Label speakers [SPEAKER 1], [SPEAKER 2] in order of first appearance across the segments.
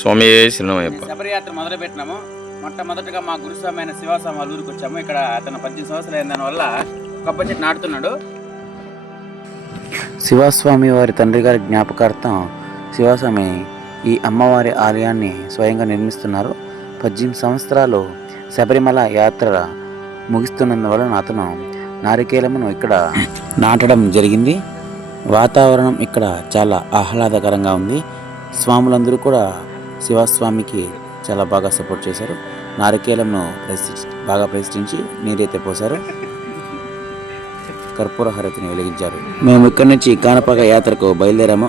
[SPEAKER 1] స్వామి శరణమయ్యప్ప.
[SPEAKER 2] శబరియాత్ర మొదలు పెట్టినాము మొట్టమొదటిగా మా గురుస్వామి అయిన శివస్వామి వాళ్ళ ఊరికి వచ్చాము. ఇక్కడ అతను పద్దెనిమిది సంవత్సరాలు అయిన దానివల్ల కొబ్బరి చెట్టు నాటుతున్నాడు.
[SPEAKER 3] శివస్వామి వారి తండ్రి గారి జ్ఞాపకార్థం శివస్వామి ఈ అమ్మవారి ఆలయాన్ని స్వయంగా నిర్మిస్తున్నారు. పద్దెనిమిది సంవత్సరాలు శబరిమల యాత్ర ముగిస్తున్నందువలన అతను నారికేలమును ఇక్కడ నాటడం జరిగింది. వాతావరణం ఇక్కడ చాలా ఆహ్లాదకరంగా ఉంది. స్వాములందరూ కూడా శివస్వామికి చాలా బాగా సపోర్ట్ చేశారు. నారికేలంను బాగా ప్రతిష్ఠించి నీరైతే పోశారు. కర్పూర హారతిని వెలిగించారు. మేము ఇక్కడి నుంచి కానపాక యాత్రకు బయలుదేరాము.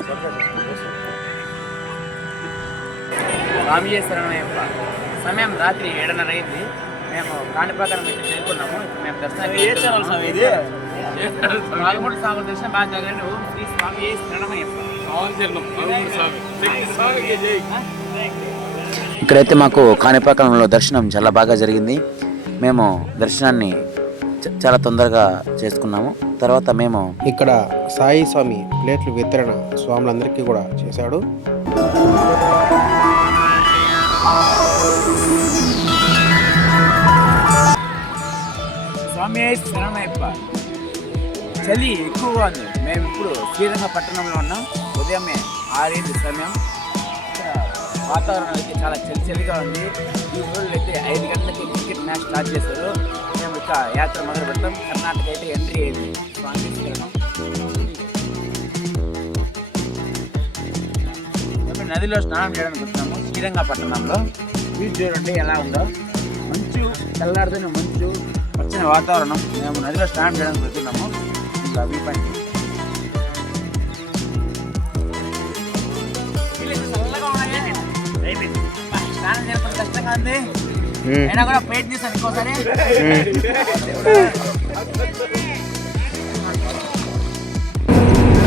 [SPEAKER 2] స్వామి సమయం రాత్రి ఏడున్నర అయింది. మేము కాణిపాకరం అయితే చేరుకున్నాము. మేము దర్శనానికి నాలుగు స్వామి దర్శనం బాగా జరగండి. ఓం శ్రీ స్వామి శరణమయ్యప్ప
[SPEAKER 3] ఇక్కడైతే మాకు కాణిపాకంలో దర్శనం చాలా బాగా జరిగింది. మేము దర్శనాన్ని చ- చాలా తొందరగా చేసుకున్నాము. తర్వాత మేము
[SPEAKER 4] ఇక్కడ సాయి స్వామి ప్లేట్లు వితరణ స్వాములందరికీ కూడా చేశాడు.
[SPEAKER 2] స్వామి చలి ఎక్కువగా ఉంది. మేము ఇప్పుడు శ్రీరంగ పట్టణంలో ఉన్నాం. ఉదయమే ఆరేంటి సమయం. వాతావరణం అయితే చాలా చలిచలిగా ఉంది. ఈ రోజులు అయితే ఐదు గంటలకి క్రికెట్ మ్యాచ్ స్టార్ట్ చేశారు. మేము ఇక యాత్ర మొదలు పెడతాం. కర్ణాటక అయితే ఎంట్రీ అయింది. స్వామి నదిలో స్నానం చేయడానికి వచ్చాము శ్రీరంగపట్టణంలో బీచ్ చూడండి ఎలా ఉందో. మంచు తెల్లారుతున్న మంచు వచ్చిన వాతావరణం. మేము నదిలో స్నానం చేయడానికి వెళ్తున్నాము. ఇంకా వ్యూ పాయింట్ స్నానం చేయడం కష్టంగా ఉంది అయినా కూడా ప్రయత్నిస్తాను ఇంకోసారి.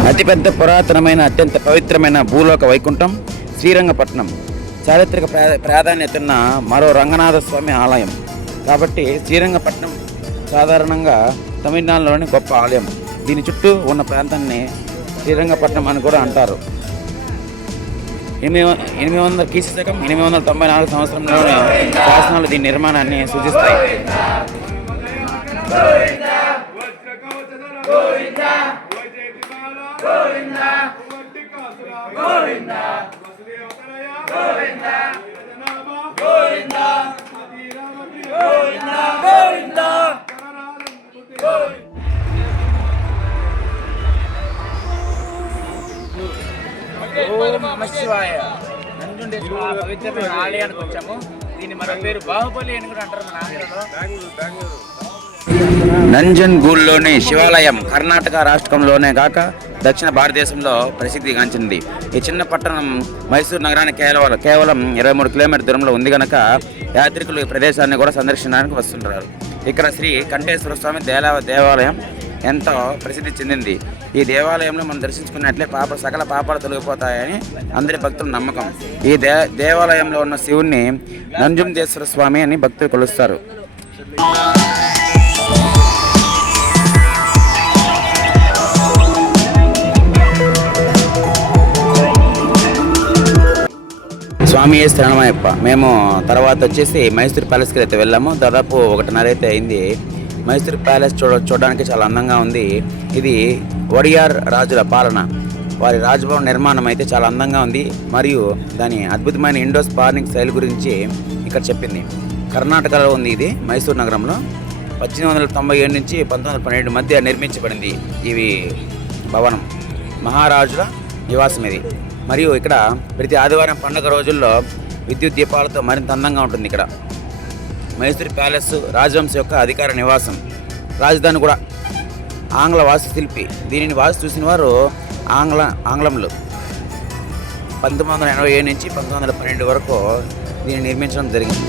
[SPEAKER 3] అతిపెద్ద పురాతనమైన అత్యంత పవిత్రమైన భూలోక వైకుంఠం శ్రీరంగపట్నం. చారిత్రక ప్రా- ప్రాధాన్యత ఉన్న మరో రంగనాథ స్వామి ఆలయం. కాబట్టి శ్రీరంగపట్నం సాధారణంగా తమిళనాడులోని గొప్ప ఆలయం. దీని చుట్టూ ఉన్న ప్రాంతాన్ని శ్రీరంగపట్నం అని కూడా అంటారు. ఎనిమిది ఎనిమిది వందల క్రీస్తు శకం ఎనిమిది వందల తొంభై నాలుగు సంవత్సరంలోని శాసనాలు దీని నిర్మాణాన్ని సూచిస్తాయి
[SPEAKER 2] ఓం నమ పవిత్రమైన ఆలయానికి వచ్చాము. దీని మరో పేరు బాహుబలి అని కూడా అంటారు మన ఆంధ్రలో.
[SPEAKER 3] నంజన్గూడ్లోని శివాలయం కర్ణాటక రాష్ట్రంలోనే కాక దక్షిణ భారతదేశంలో ప్రసిద్ధిగాంచింది. ఈ చిన్న పట్టణం మైసూరు నగరానికి కేవలం కేవలం ఇరవై మూడు కిలోమీటర్ దూరంలో ఉంది కనుక యాత్రికులు ఈ ప్రదేశాన్ని కూడా సందర్శించడానికి వస్తుంటారు. ఇక్కడ శ్రీ కంఠేశ్వర స్వామి దేవ దేవాలయం ఎంతో ప్రసిద్ధి చెందింది. ఈ దేవాలయంలో మనం దర్శించుకున్నట్లే పాప సకల పాపాలు తొలగిపోతాయని అందరి భక్తుల నమ్మకం. ఈ దే దేవాలయంలో ఉన్న శివుణ్ణి నంజుమదేశ్వర స్వామి అని భక్తులు కొలుస్తారు. స్వామి శరణమయ్యప్ప మేము తర్వాత వచ్చేసి మైసూర్ ప్యాలెస్కి అయితే వెళ్ళాము. దాదాపు ఒకటిన్నర అయితే అయింది. మైసూర్ ప్యాలెస్ చూడ చూడడానికి చాలా అందంగా ఉంది. ఇది ఒడియార్ రాజుల పాలన. వారి రాజభవన్ నిర్మాణం అయితే చాలా అందంగా ఉంది. మరియు దాని అద్భుతమైన ఇండో స్పార్నింగ్ శైలి గురించి ఇక్కడ చెప్పింది. కర్ణాటకలో ఉంది ఇది మైసూర్ నగరంలో. పద్దెనిమిది వందల తొంభై ఏడు నుంచి పంతొమ్మిది వందల పన్నెండు మధ్య నిర్మించబడింది ఇవి భవనం. మహారాజుల నివాసం ఇది. మరియు ఇక్కడ ప్రతి ఆదివారం పండుగ రోజుల్లో విద్యుత్ దీపాలతో మరింత అందంగా ఉంటుంది ఇక్కడ. మైసూర్ ప్యాలెస్ రాజవంశ యొక్క అధికార నివాసం. రాజధాని కూడా ఆంగ్ల వాస్తుశిల్పి దీనిని వాసు చూసిన వారు ఆంగ్ల ఆంగ్లంలో. పంతొమ్మిది వందల ఎనభై ఏడు నుంచి పంతొమ్మిది వందల పన్నెండు వరకు దీన్ని నిర్మించడం జరిగింది.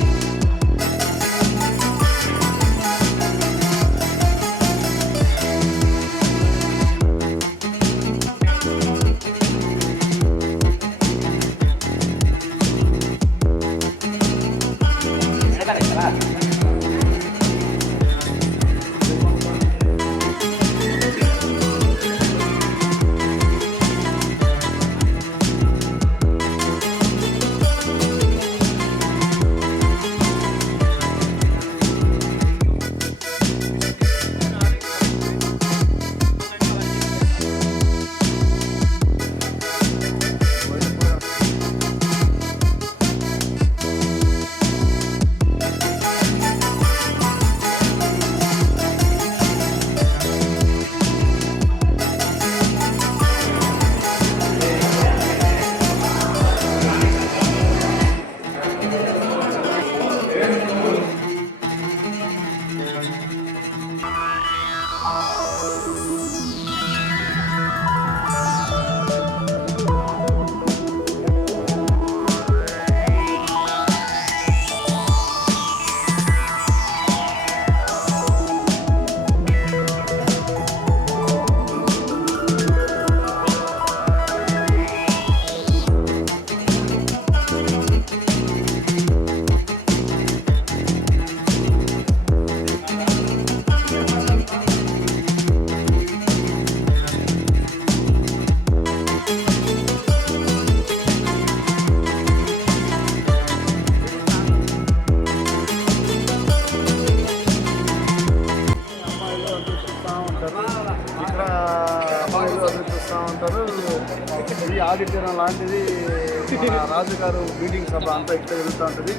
[SPEAKER 1] సభ అంతా ఇక్కడ జరుగుతూ ఉంటుంది.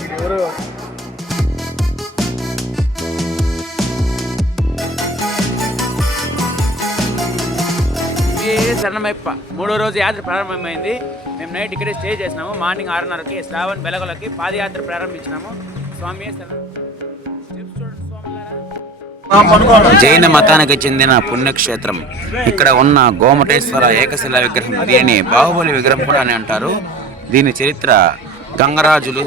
[SPEAKER 1] మీరు ఎవరు
[SPEAKER 2] శరణమయ్యప్ప. మూడో రోజు యాత్ర ప్రారంభమైంది. మేము నైట్ ఇక్కడే స్టే చేసినాము. మార్నింగ్ ఆరున్నరకి శ్రావణ్ బెలగలకి పాదయాత్ర ప్రారంభించినాము. స్వామి.
[SPEAKER 3] జైన మతానికి చెందిన పుణ్యక్షేత్రం. ఇక్కడ ఉన్న గోమటేశ్వర ఏకశిల విగ్రహం దీనిని బాహుబలి విగ్రహం కూడా అని అంటారు. దీని చరిత్ర గంగరాజులు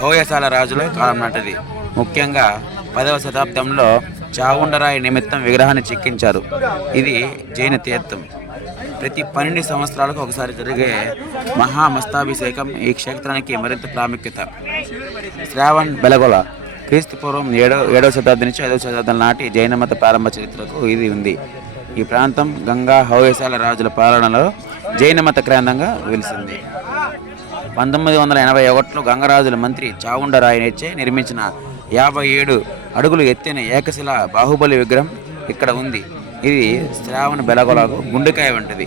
[SPEAKER 3] హోయసాల రాజుల కాలం నాటిది. ముఖ్యంగా పదవ శతాబ్దంలో చావుండరాయి నిమిత్తం విగ్రహాన్ని చెక్కించారు. ఇది జైన తీర్థం. ప్రతి పన్నెండు సంవత్సరాలకు ఒకసారి జరిగే మహామస్తాభిషేకం ఈ క్షేత్రానికి మరింత ప్రాముఖ్యత. శ్రావణ్ బెలగొల క్రీస్తు పూర్వం ఏడో ఏడవ శతాబ్దం నుంచి ఐదవ శతాబ్దం నాటి జైన మత ప్రారంభ చరిత్రకు ఇది ఉంది. ఈ ప్రాంతం గంగా హౌయసాల రాజుల పాలనలో జైన మత కేంద్రంగా వెలిసింది. పంతొమ్మిది వందల ఎనభై ఒకటిలో గంగరాజుల మంత్రి చావుండరాయనిచ్చే నిర్మించిన యాభై ఏడు అడుగులు ఎత్తిన ఏకశిల బాహుబలి విగ్రహం ఇక్కడ ఉంది. ఇది శ్రావణ బెలగొలకు గుండెకాయ వంటిది.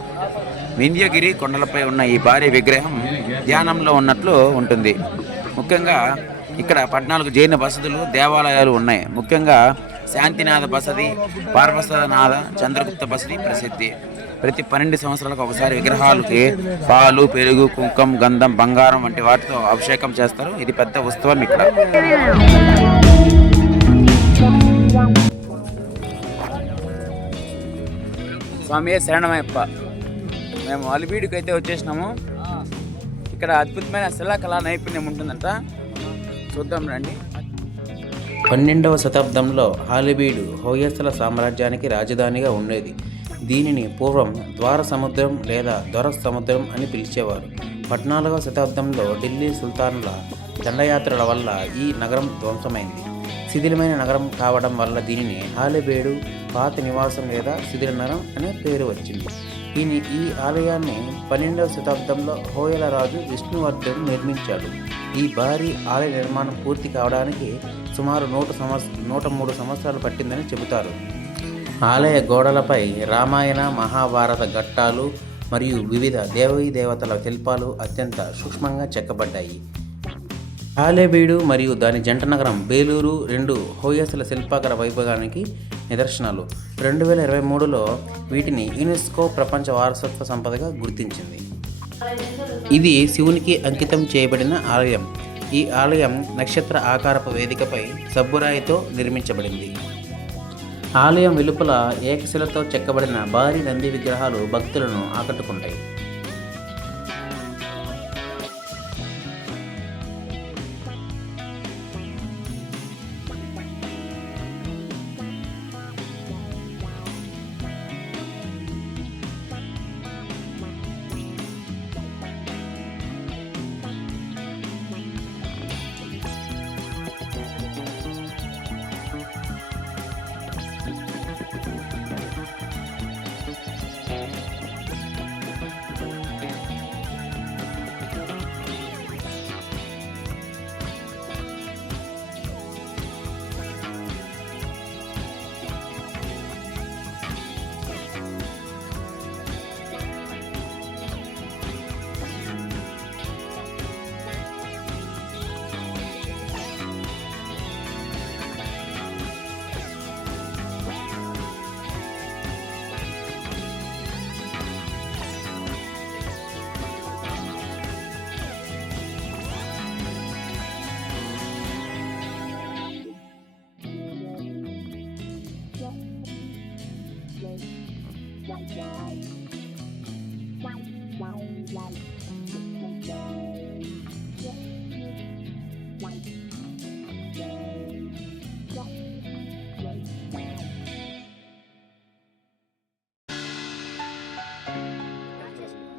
[SPEAKER 3] వింధ్యగిరి కొండలపై ఉన్న ఈ భారీ విగ్రహం ధ్యానంలో ఉన్నట్లు ఉంటుంది. ముఖ్యంగా ఇక్కడ పద్నాలుగు జైన బసతులు దేవాలయాలు ఉన్నాయి. ముఖ్యంగా శాంతినాథ బసది పార్వసనాథ చంద్రగుప్త బసది ప్రసిద్ధి. ప్రతి పన్నెండు సంవత్సరాలకు ఒకసారి విగ్రహాలకి పాలు పెరుగు కుంకం గంధం బంగారం వంటి వాటితో అభిషేకం చేస్తారు. ఇది పెద్ద ఉత్సవం ఇక్కడ.
[SPEAKER 2] స్వామి శరణమయ్యప్ప. మేము అలిబీడికి అయితే వచ్చేసినాము. ఇక్కడ అద్భుతమైన శిలాకళా నైపుణ్యం ఉంటుందంట. చూద్దాం రండి.
[SPEAKER 3] పన్నెండవ శతాబ్దంలో హాలిబీడు హోయస్థల సామ్రాజ్యానికి రాజధానిగా ఉండేది. దీనిని పూర్వం ద్వార సముద్రం లేదా దొర సముద్రం అని పిలిచేవారు. పద్నాలుగవ శతాబ్దంలో ఢిల్లీ సుల్తానుల దండయాత్రల వల్ల ఈ నగరం ధ్వంసమైంది. శిథిలమైన నగరం కావడం వల్ల దీనిని హాలిబేడు పాత నివాసం లేదా శిథిల నగరం అనే పేరు వచ్చింది. దీని ఈ ఆలయాన్ని పన్నెండవ శతాబ్దంలో హోయల రాజు విష్ణువర్ధన్ నిర్మించాడు. ఈ భారీ ఆలయ నిర్మాణం పూర్తి కావడానికి సుమారు నూట సంవత్స నూట మూడు సంవత్సరాలు పట్టిందని చెబుతారు. ఆలయ గోడలపై రామాయణ మహాభారత ఘట్టాలు మరియు వివిధ దేవీ దేవతల శిల్పాలు అత్యంత సూక్ష్మంగా చెక్కబడ్డాయి. ఆలేబీడు మరియు దాని జంట నగరం బేలూరు రెండు హోయస్ల శిల్పాకర వైభవానికి నిదర్శనాలు. రెండు వేల ఇరవై మూడులో వీటిని యునెస్కో ప్రపంచ వారసత్వ సంపదగా గుర్తించింది. ఇది శివునికి అంకితం చేయబడిన ఆలయం. ఈ ఆలయం నక్షత్ర ఆకారపు వేదికపై సబ్బురాయితో నిర్మించబడింది. ఆలయం వెలుపల ఏకశిలతో చెక్కబడిన భారీ నంది విగ్రహాలు భక్తులను ఆకట్టుకుంటాయి.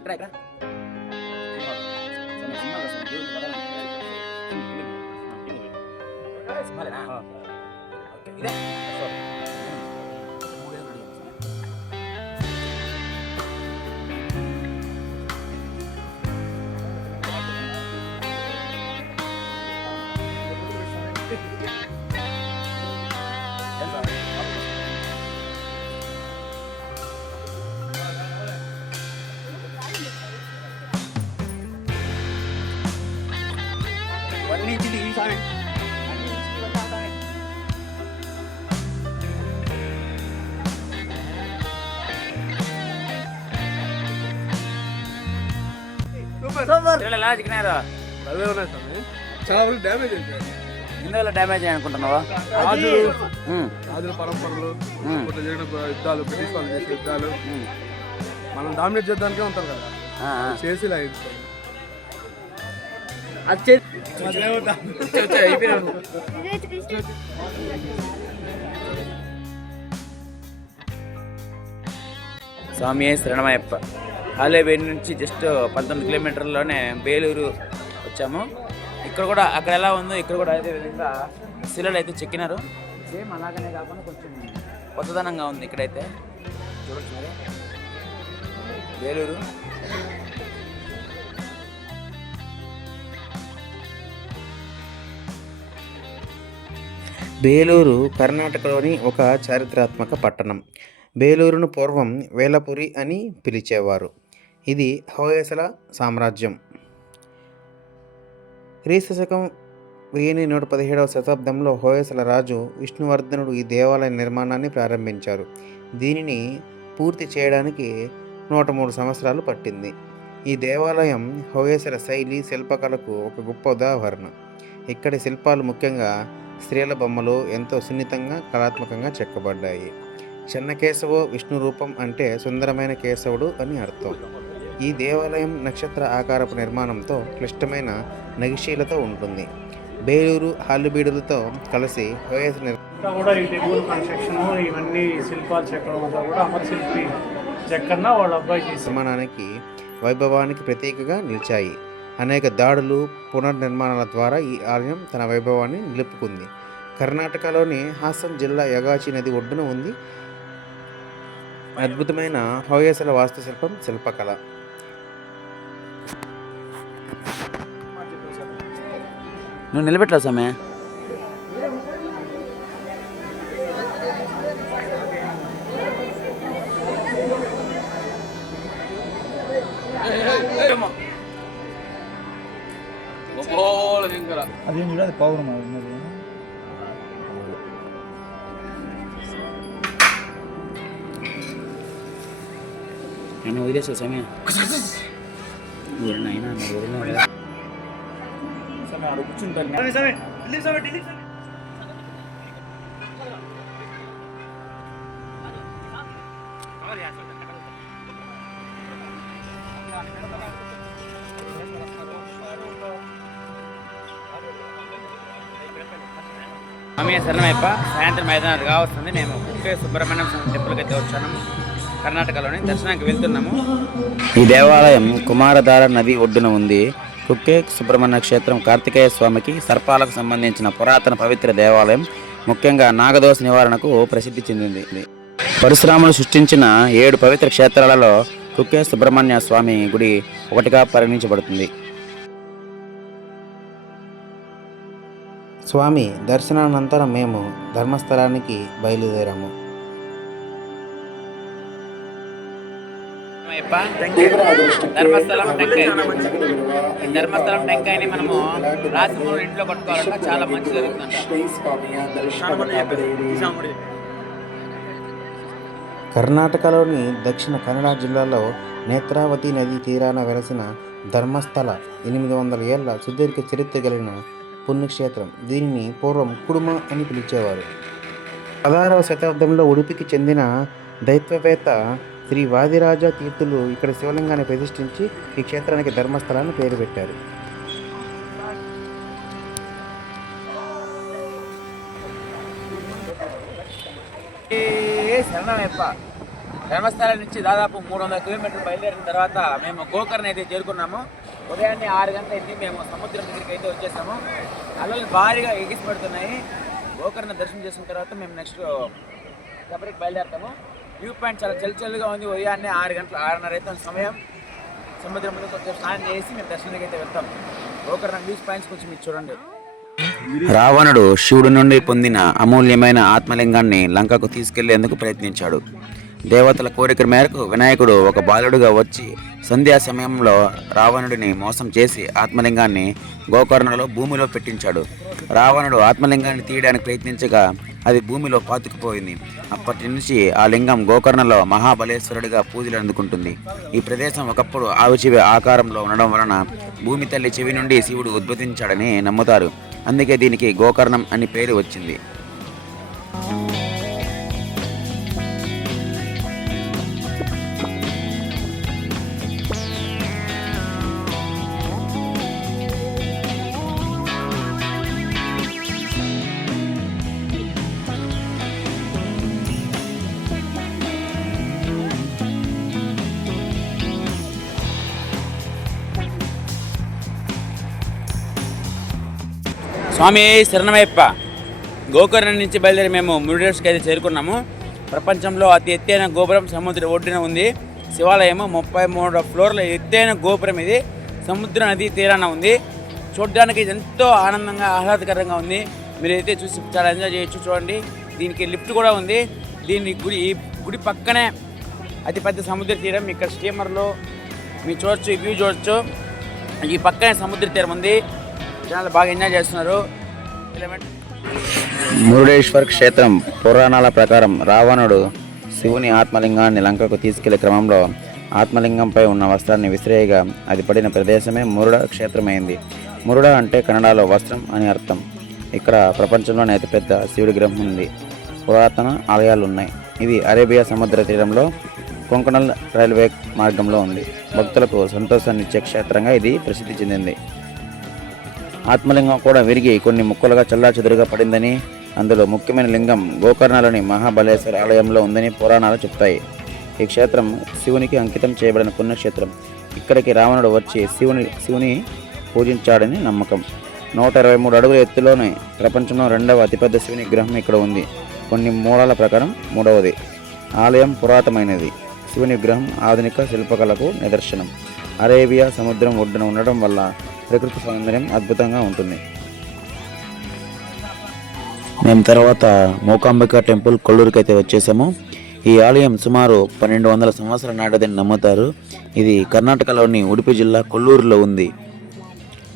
[SPEAKER 2] ఇక్కడ ఇక్కడ
[SPEAKER 1] సూపర్
[SPEAKER 2] పిల్లలు ఎలా చిక్కినారు
[SPEAKER 1] భలే ఉన్నాయి స్వామి. చాలా వరకు డ్యామేజ్ అయిపోయాయి.
[SPEAKER 2] ఇందువల్ల డ్యామేజ్ అనుకుంటున్నావా
[SPEAKER 1] రాజులు రాజుల పరంపరలు జరిగిన యుద్ధాలు బ్రిటిష్ వాళ్ళు చేసే యుద్ధాలు. మనం డామినేట్ చేయడానికే ఉంటారు కదా. చేసి ఇలా.
[SPEAKER 2] అది. స్వామి శరణమయ్యప్ప. ఆలేవేడి నుంచి జస్ట్ పంతొమ్మిది కిలోమీటర్లోనే బేలూరు వచ్చాము. ఇక్కడ కూడా అక్కడ ఎలా ఉందో ఇక్కడ కూడా అదే విధంగా శిలలు అయితే చెక్కినారు. సేమ్ అలాగనే కాకుండా కొంచెం కొత్తదనంగా ఉంది ఇక్కడైతే. చూడొచ్చు మరి. బేలూరు.
[SPEAKER 4] బేలూరు కర్ణాటకలోని ఒక చారిత్రాత్మక పట్టణం. బేలూరును పూర్వం వేలపురి అని పిలిచేవారు. ఇది హోయసల సామ్రాజ్యం. క్రీస్తు శకం వెయ్యి నూట పదిహేడవ శతాబ్దంలో హోయసల రాజు విష్ణువర్ధనుడు ఈ దేవాలయ నిర్మాణాన్ని ప్రారంభించారు. దీనిని పూర్తి చేయడానికి నూట మూడు సంవత్సరాలు పట్టింది. ఈ దేవాలయం హోయసల శైలి శిల్పకళకు ఒక గొప్ప ఉదాహరణ. ఇక్కడి శిల్పాలు ముఖ్యంగా స్త్రీల బొమ్మలు ఎంతో సున్నితంగా కళాత్మకంగా చెక్కబడ్డాయి. చెన్నకేశవో విష్ణు రూపం అంటే సుందరమైన కేశవుడు అని అర్థం. ఈ దేవాలయం నక్షత్ర ఆకారపు నిర్మాణంతో క్లిష్టమైన నగిశీలతో ఉంటుంది. బేలూరు హాలుబీడులతో కలిసి
[SPEAKER 5] కూడా ఈ టెంపుల్ కన్స్ట్రక్షన్ ఇవన్నీ శిల్పాలు చెక్కడం అంతా కూడా అమర్ శిల్పి చెక్కన్న వాళ్ళ అబ్బాయి చేసి
[SPEAKER 4] నిర్మాణానికి వైభవానికి ప్రతీకగా నిలిచాయి. అనేక దాడులు పునర్నిర్మాణాల ద్వారా ఈ ఆలయం తన వైభవాన్ని నిలుపుకుంది. కర్ణాటకలోని హాసన్ జిల్లా యగాచి నది ఒడ్డున ఉంది. అద్భుతమైన హోయసల వాస్తుశిల్పం శిల్పకళ.
[SPEAKER 2] నువ్వు నిలబెట్టలేవు సమయ
[SPEAKER 5] అదేం కూడా అది. పౌరం ఉన్నది
[SPEAKER 2] నేను వదిలేసా సమయ అయినా వదిలేదా స్వామి శరణమయ్యప్ప సాయంత్రం మైదానాలు కావస్తుంది మేము కుక్కే సుబ్రహ్మణ్యం స్వామి టెంపుల్కి అయితే వచ్చాము కర్ణాటకలోని దర్శనానికి వెళ్తున్నాము.
[SPEAKER 3] ఈ దేవాలయం కుమారధార నది ఒడ్డున ఉంది. కుక్కే సుబ్రహ్మణ్య క్షేత్రం కార్తికేయ స్వామికి సర్పాలకు సంబంధించిన పురాతన పవిత్ర దేవాలయం ముఖ్యంగా నాగదోష నివారణకు ప్రసిద్ధి చెందింది. పరశురాములు సృష్టించిన ఏడు పవిత్ర క్షేత్రాలలో కుక్కే సుబ్రహ్మణ్య స్వామి గుడి ఒకటిగా పరిగణించబడుతుంది.
[SPEAKER 4] స్వామి దర్శనానంతరం మేము ధర్మస్థలానికి బయలుదేరాము.
[SPEAKER 2] అయ్యప్ప ధర్మస్థలం టెంకాయ. ఈ ధర్మస్థలం టెంకాయని మనము రాసిమూలు ఇంట్లో కొట్టుకోవాలంట చాలా మంచి జరుగుతుంది
[SPEAKER 4] కర్ణాటకలోని దక్షిణ కన్నడ జిల్లాలో నేత్రావతి నది తీరాన వెలసిన ధర్మస్థల ఎనిమిది వందల ఏళ్ళ సుదీర్ఘ చరిత్ర కలిగిన పుణ్యక్షేత్రం. దీనిని పూర్వం కుడుమ అని పిలిచేవారు. పదహారవ శతాబ్దంలో ఉడిపికి చెందిన దైత్వవేత్త శ్రీ వాదిరాజ తీర్థులు ఇక్కడ శివలింగాన్ని ప్రతిష్ఠించి ఈ క్షేత్రానికి ధర్మస్థలాన్ని పేరు పెట్టారు.
[SPEAKER 2] ఏ ధర్మస్థలం నుంచి దాదాపు మూడు వందల కిలోమీటర్లు బయలుదేరిన తర్వాత మేము గోకర్ణ అయితే చేరుకున్నాము. ఉదయాన్నే ఆరు గంటలైంది మేము సముద్రం దగ్గరికి అయితే వచ్చేసాము. అలలు భారీగా ఎగిసిపడుతున్నాయి. గోకర్ణ దర్శనం చేసిన తర్వాత మేము నెక్స్ట్ ఎప్పటికి బయలుదేరుతాము. వ్యూ పాయింట్ చాలా చలి చలిగా ఉంది. ఉదయాన్నే ఆరు గంటల ఆరున్నర అయితే సమయం. సముద్రం మీద కొంచెం స్నానం చేసి మేము దర్శనానికి అయితే వెళ్తాం. గోకర్ణ వ్యూస్ పాయింట్స్ కొంచెం మీరు చూడండి.
[SPEAKER 3] రావణుడు శివుడి నుండి పొందిన అమూల్యమైన ఆత్మలింగాన్ని లంకకు తీసుకెళ్ళేందుకు ప్రయత్నించాడు. దేవతల కోరిక మేరకు వినాయకుడు ఒక బాలుడుగా వచ్చి సంధ్యా సమయంలో రావణుడిని మోసం చేసి ఆత్మలింగాన్ని గోకర్ణలో భూమిలో పెట్టించాడు. రావణుడు ఆత్మలింగాన్ని తీయడానికి ప్రయత్నించగా అది భూమిలో పాతుకుపోయింది. అప్పటి నుంచి ఆ లింగం గోకర్ణలో మహాబలేశ్వరుడిగా పూజలు అందుకుంటుంది. ఈ ప్రదేశం ఒకప్పుడు ఆవుచివి ఆకారంలో ఉండడం వలన భూమి తల్లి చెవి నుండి శివుడు ఉద్భవించాడని నమ్ముతారు. అందుకే దీనికి గోకర్ణం అని పేరు వచ్చింది. స్వామి శరణమయ్యప్ప. గోకర్ణ నుంచి బయలుదేరి మేము మురుడేశ్కి అయితే చేరుకున్నాము. ప్రపంచంలో అతి ఎత్తైన గోపురం సముద్ర ఒడ్డున ఉంది. శివాలయము ముప్పై మూడు ఫ్లోర్ల ఎత్తైన గోపురం ఇది. సముద్ర నది తీరాన ఉంది. చూడడానికి ఇది ఎంతో ఆనందంగా ఆహ్లాదకరంగా ఉంది. మీరైతే చూసి చాలా ఎంజాయ్ చేయొచ్చు చూడండి. దీనికి లిఫ్ట్ కూడా ఉంది. దీని గుడి ఈ గుడి పక్కనే అతిపెద్ద సముద్ర తీరం. ఇక్కడ స్టీమర్లో మీరు చూడొచ్చు వ్యూ చూడొచ్చు. ఈ పక్కనే సముద్ర తీరం ఉంది. జనాలు బాగా ఎంజాయ్ చేస్తున్నారు. మురుడేశ్వర్ క్షేత్రం పురాణాల ప్రకారం రావణుడు శివుని ఆత్మలింగాన్ని లంకకు తీసుకెళ్ళే క్రమంలో ఆత్మలింగంపై ఉన్న వస్త్రాన్ని విసిరేయగా అది పడిన ప్రదేశమే మురుడ క్షేత్రమైంది. మురుడ అంటే కన్నడలో వస్త్రం అని అర్థం. ఇక్కడ ప్రపంచంలోనే అతిపెద్ద శివుడి గ్రహం ఉంది. పురాతన ఆలయాలు ఉన్నాయి ఇది అరేబియా సముద్ర తీరంలో కొంకణల్ రైల్వే మార్గంలో ఉంది. భక్తులకు సంతోషాన్నిచ్చే క్షేత్రంగా ఇది ప్రసిద్ధి చెందింది. ఆత్మలింగం కూడా విరిగి కొన్ని ముక్కలుగా చల్లాచెదురుగా పడిందని అందులో ముఖ్యమైన లింగం గోకర్ణలోని మహాబలేశ్వర ఆలయంలో ఉందని పురాణాలు చెప్తాయి. ఈ క్షేత్రం శివునికి అంకితం చేయబడిన పుణ్యక్షేత్రం. ఇక్కడికి రావణుడు వచ్చి శివుని శివుని పూజించాడని నమ్మకం. నూట ఇరవై మూడు అడుగుల ఎత్తులోనే ప్రపంచంలో రెండవ అతిపెద్ద శివుని విగ్రహం ఇక్కడ ఉంది. కొన్ని మూలాల ప్రకారం మూడవది. ఆలయం పురాతనమైనది. శివుని విగ్రహం ఆధునిక శిల్పకళకు నిదర్శనం. అరేబియా సముద్రం ఒడ్డున ఉండడం వల్ల ప్రకృతి సౌందర్యం అద్భుతంగా ఉంటుంది. మేము తర్వాత మూకాంబిక టెంపుల్ కొల్లూరుకి అయితే వచ్చేసాము. ఈ ఆలయం సుమారు పన్నెండు వందల సంవత్సరాల నాటిదని నమ్ముతారు. ఇది కర్ణాటకలోని ఉడిపి జిల్లా కొల్లూరులో ఉంది.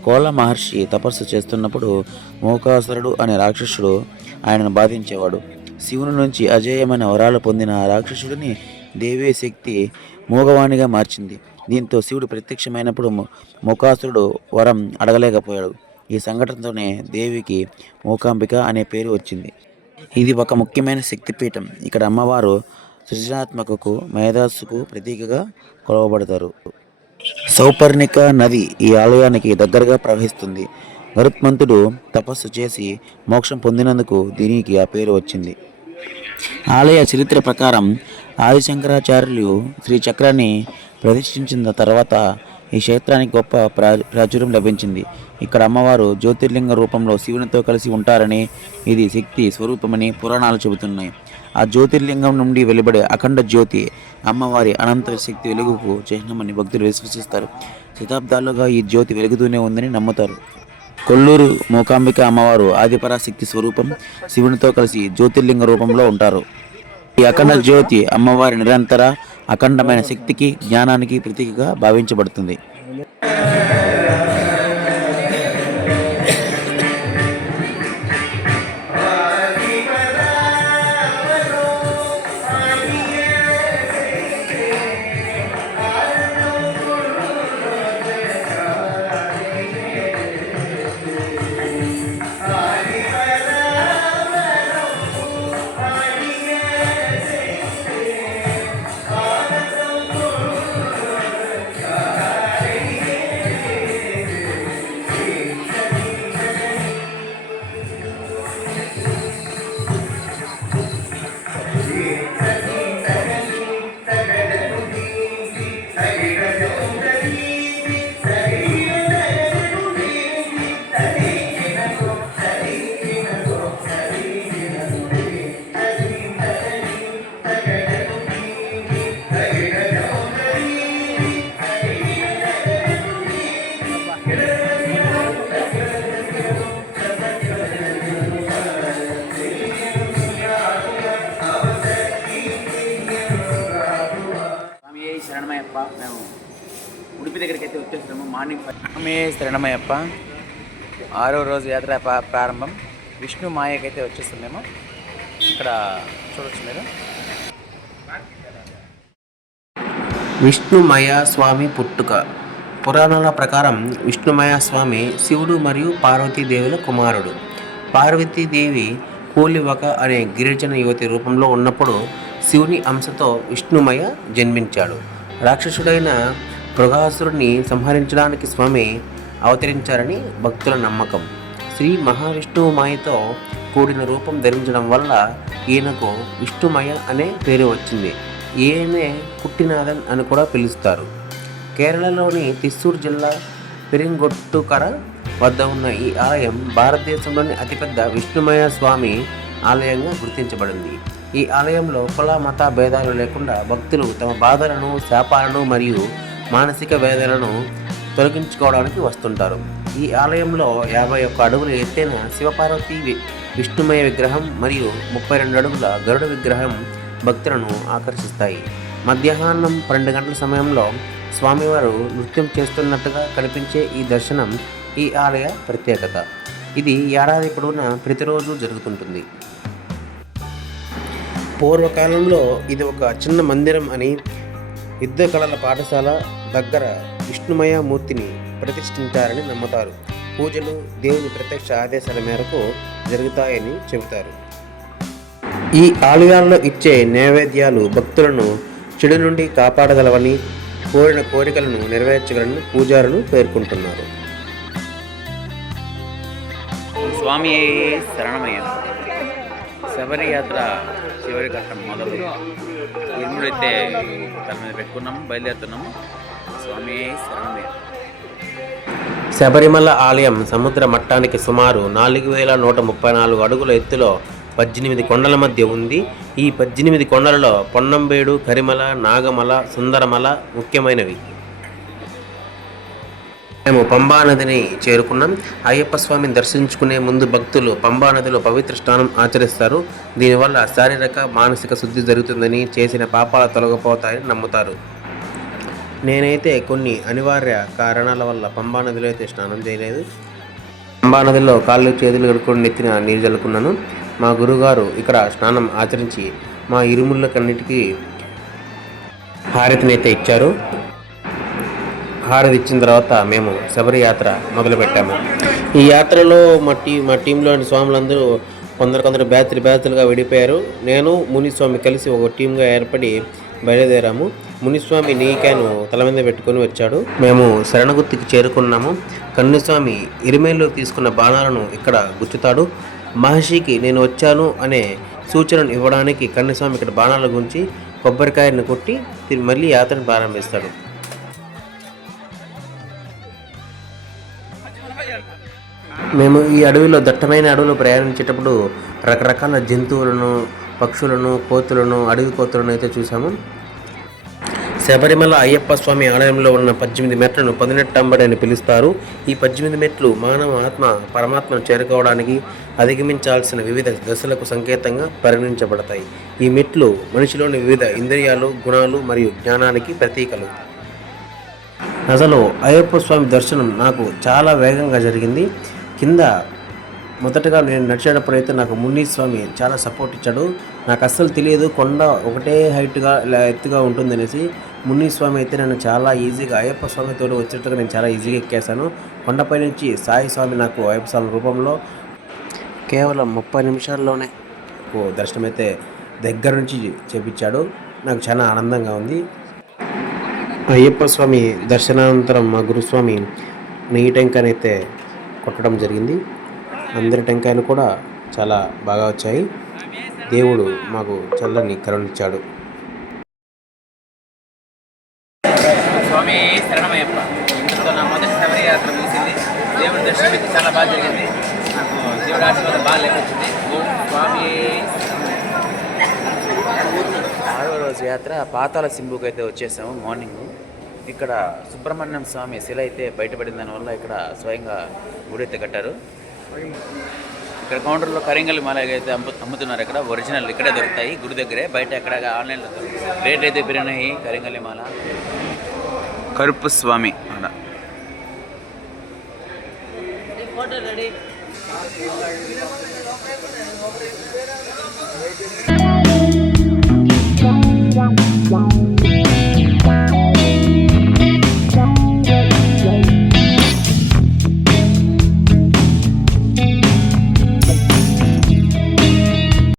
[SPEAKER 3] కోల మహర్షి తపస్సు చేస్తున్నప్పుడు మూకాసురుడు అనే రాక్షసుడు ఆయనను బాధించేవాడు. శివుని నుంచి అజేయమైన వరాలు పొందిన రాక్షసుడిని దేవీ శక్తి మూగవాణిగా మార్చింది. దీంతో శివుడు ప్రత్యక్షమైనప్పుడు ముఖాసురుడు మూకాసురుడు వరం అడగలేకపోయాడు. ఈ సంఘటనతోనే దేవికి మూకాంబిక అనే పేరు వచ్చింది. ఇది ఒక ముఖ్యమైన శక్తిపీఠం. ఇక్కడ అమ్మవారు సృజనాత్మకకు మేధస్సుకు ప్రతీకగా కొలవబడతారు. సౌపర్ణిక నది ఈ ఆలయానికి దగ్గరగా ప్రవహిస్తుంది. గరుత్మంతుడు తపస్సు చేసి మోక్షం పొందినందుకు దీనికి ఆ పేరు వచ్చింది. ఆలయ చరిత్ర ప్రకారం ఆదిశంకరాచార్యులు శ్రీ చక్రాన్ని ప్రతిష్ఠించిన తర్వాత ఈ క్షేత్రానికి గొప్ప ప్రా ప్రాచుర్యం లభించింది. ఇక్కడ అమ్మవారు జ్యోతిర్లింగ రూపంలో శివునితో కలిసి ఉంటారని ఇది శక్తి స్వరూపమని పురాణాలు చెబుతున్నాయి. ఆ జ్యోతిర్లింగం నుండి వెలువడే అఖండ జ్యోతి అమ్మవారి అనంత శక్తి వెలుగుకు చిహ్నమని భక్తులు విశ్వసిస్తారు. శతాబ్దాలుగా ఈ జ్యోతి వెలుగుతూనే ఉందని నమ్ముతారు. కొల్లూరు మూకాంబిక అమ్మవారు ఆదిపరాశక్తి స్వరూపం శివునితో కలిసి జ్యోతిర్లింగ రూపంలో ఉంటారు. ఈ అఖండ జ్యోతి అమ్మవారి నిరంతర అఖండమైన శక్తికి జ్ఞానానికి ప్రతీకగా భావించబడుతుంది.
[SPEAKER 2] మార్నింగ్ శరణమయ్యప్ప. ఆరో రోజు యాత్ర ప్రారంభం. విష్ణు మాయకైతే వచ్చేస్తాం మేము. ఇక్కడ చూడొచ్చు మీరు.
[SPEAKER 4] విష్ణుమయ స్వామి పుట్టుక. పురాణాల ప్రకారం విష్ణుమయ స్వామి శివుడు మరియు పార్వతీదేవుల కుమారుడు. పార్వతీదేవి కూలివక అనే గిరిజన యువతి రూపంలో ఉన్నప్పుడు శివుని అంశతో విష్ణుమయ జన్మించాడు. రాక్షసుడైన మృగాసురుడిని సంహరించడానికి స్వామి అవతరించారని భక్తుల నమ్మకం. శ్రీ మహావిష్ణువు మాయతో కూడిన రూపం ధరించడం వల్ల ఈయనకు విష్ణుమయ అనే పేరు వచ్చింది. ఈయనే కుట్టినాథన్ అని కూడా పిలుస్తారు. కేరళలోని తిస్సూర్ జిల్లా పెరింగొట్టుకర వద్ద ఉన్న ఈ ఆలయం భారతదేశంలోని అతిపెద్ద విష్ణుమయ స్వామి ఆలయంగా గుర్తించబడింది. ఈ ఆలయంలో కుల మత భేదాలు లేకుండా భక్తులు తమ బాధలను శాపాలను మరియు మానసిక వేదనను తొలగించుకోవడానికి వస్తుంటారు. ఈ ఆలయంలో యాభై ఒక్క అడుగుల ఎత్తైన శివపార్వతి విష్ణుమయ విగ్రహం మరియు ముప్పై రెండు అడుగుల గరుడ విగ్రహం భక్తులను ఆకర్షిస్తాయి. మధ్యాహ్నం పన్నెండు గంటల సమయంలో స్వామివారు నృత్యం చేస్తున్నట్టుగా కనిపించే ఈ దర్శనం ఈ ఆలయ ప్రత్యేకత. ఇది ఏడాది పొడవునా ప్రతిరోజు జరుగుతుంటుంది. పూర్వకాలంలో ఇది ఒక చిన్న మందిరం అని యుద్ధ కళల పాఠశాల దగ్గర విష్ణుమయ మూర్తిని ప్రతిష్ఠించారని నమ్ముతారు. పూజలు దేవుని ప్రత్యక్ష ఆదేశాల మేరకు జరుగుతాయని చెబుతారు. ఈ ఆలయాల్లో ఇచ్చే నైవేద్యాలు భక్తులను చెడు నుండి కాపాడగలవని కోరిన కోరికలను నెరవేర్చగలని పూజారులు పేర్కొంటున్నారు.
[SPEAKER 2] స్వామి శరణమయ్య శబరి యాత్ర చివరి ఘట్టం మొదలు. ఇరుముడైతే తల మీద పెట్టుకున్నాము బయలుదేరుతున్నాము స్వామి శరణమయ్య
[SPEAKER 4] శబరిమల ఆలయం సముద్ర మట్టానికి సుమారు నాలుగు వేల నూట ముప్పై నాలుగు అడుగుల ఎత్తులో పద్దెనిమిది కొండల మధ్య ఉంది. ఈ పద్దెనిమిది కొండలలో పొన్నంబేడు కరిమల నాగమల సుందరమల ముఖ్యమైనవి. మేము పంబా నదిని చేరుకున్నాం. అయ్యప్ప స్వామిని దర్శించుకునే ముందు భక్తులు పంబా నదిలో పవిత్ర స్నానం ఆచరిస్తారు. దీనివల్ల శారీరక మానసిక శుద్ధి జరుగుతుందని చేసిన పాపాలు తొలగిపోతాయని నమ్ముతారు. నేనైతే కొన్ని అనివార్య కారణాల వల్ల పంబా నదిలో అయితే స్నానం చేయలేదు. పంబా నదిలో కాళ్ళు చేతులు కడుక్కొని నెత్తిన నీరు చల్లుకున్నాను మా గురుగారు ఇక్కడ స్నానం ఆచరించి మా ఇరుముళ్ళకన్నిటికీ హారతినైతే ఇచ్చారు. హారతి ఇచ్చిన తర్వాత మేము శబరి యాత్ర మొదలుపెట్టాము. ఈ యాత్రలో మా టీ మా టీంలోని స్వాములందరూ కొందరు కొందరు బ్యాతులు బ్యాతులుగా విడిపోయారు. నేను మునిస్వామి కలిసి ఒక టీంగా ఏర్పడి బయలుదేరాము. మునిస్వామి నీకాను తల మీద పెట్టుకొని వచ్చాడు. మేము శరణగుత్తికి చేరుకున్నాము. కన్నుస్వామి ఇరిమేల్లో తీసుకున్న బాణాలను ఇక్కడ గుచ్చుతాడు. మహర్షికి నేను వచ్చాను అనే సూచనను ఇవ్వడానికి కన్నుస్వామి ఇక్కడ బాణాల గుంచి కొబ్బరికాయను కొట్టి మళ్ళీ యాత్రను ప్రారంభిస్తాడు. మేము ఈ అడవిలో దట్టమైన అడవిలో ప్రయాణించేటప్పుడు రకరకాల జంతువులను పక్షులను కోతులను అడవి కోతులను అయితే చూసాము. శబరిమల అయ్యప్ప స్వామి ఆలయంలో ఉన్న పద్దెనిమిది మెట్లను పదినెట్టంబడి అని పిలుస్తారు. ఈ పద్దెనిమిది మెట్లు మానవ ఆత్మ పరమాత్మను చేరుకోవడానికి అధిగమించాల్సిన వివిధ దశలకు సంకేతంగా పరిగణించబడతాయి. ఈ మెట్లు మనిషిలోని వివిధ ఇంద్రియాలు గుణాలు మరియు జ్ఞానానికి ప్రతీకలు. అసలు అయ్యప్ప స్వామి దర్శనం నాకు చాలా వేగంగా జరిగింది. కింద మొదటగా నేను నడిచేటప్పుడు అయితే నాకు మున్నీ స్వామి చాలా సపోర్ట్ ఇచ్చాడు. నాకు అస్సలు తెలియదు కొండ ఒకటే హైట్గా ఇలా ఎత్తుగా ఉంటుందనేసి మున్నీ స్వామి అయితే నన్ను చాలా ఈజీగా అయ్యప్ప స్వామి తోడు వచ్చేట్టుగా నేను చాలా ఈజీగా ఎక్కేశాను. కొండపై నుంచి సాయి స్వామి నాకు అయ్యప్ప స్వామి రూపంలో కేవలం ముప్పై నిమిషాల్లోనే దర్శనం అయితే దగ్గర నుంచి చేపించాడు. నాకు చాలా ఆనందంగా ఉంది. అయ్యప్ప స్వామి దర్శనానంతరం మా గురుస్వామి నెయ్యి టెంకనైతే అయితే కొట్టడం జరిగింది. అందరి టెంకాయలు కూడా చాలా బాగా వచ్చాయి. దేవుడు మాకు చల్లని కరుణిచ్చాడు
[SPEAKER 2] స్వామి శరణమయ్యప్ప. ఇంతతో నా మొదటి శబరి యాత్ర ముగిసింది. దేవుడి దర్శనం అయితే చాలా బాగా జరిగింది. నాకు దేవుడి ఆశీర్వాదం బాగా లెక్కొచ్చింది ఓం స్వామి. ఆరవ రోజు యాత్ర పాతాల సింబుకి అయితే వచ్చేసాము మార్నింగ్. ఇక్కడ సుబ్రహ్మణ్యం స్వామి శిల అయితే బయటపడిన దానివల్ల ఇక్కడ స్వయంగా గుడి అయితే కట్టారు. ఇక్కడ కౌంటర్లో కరింగలి మాల అయితే అమ్ము అమ్ముతున్నారు ఇక్కడ ఒరిజినల్ ఇక్కడే దొరుకుతాయి గుడి దగ్గరే. బయట ఎక్కడ ఆన్లైన్లో దొరుకుతాయి. రేట్ అయితే పెరిగినాయి కరింగలి మాల.
[SPEAKER 3] కరుపు స్వామి ఆడ
[SPEAKER 6] Wow.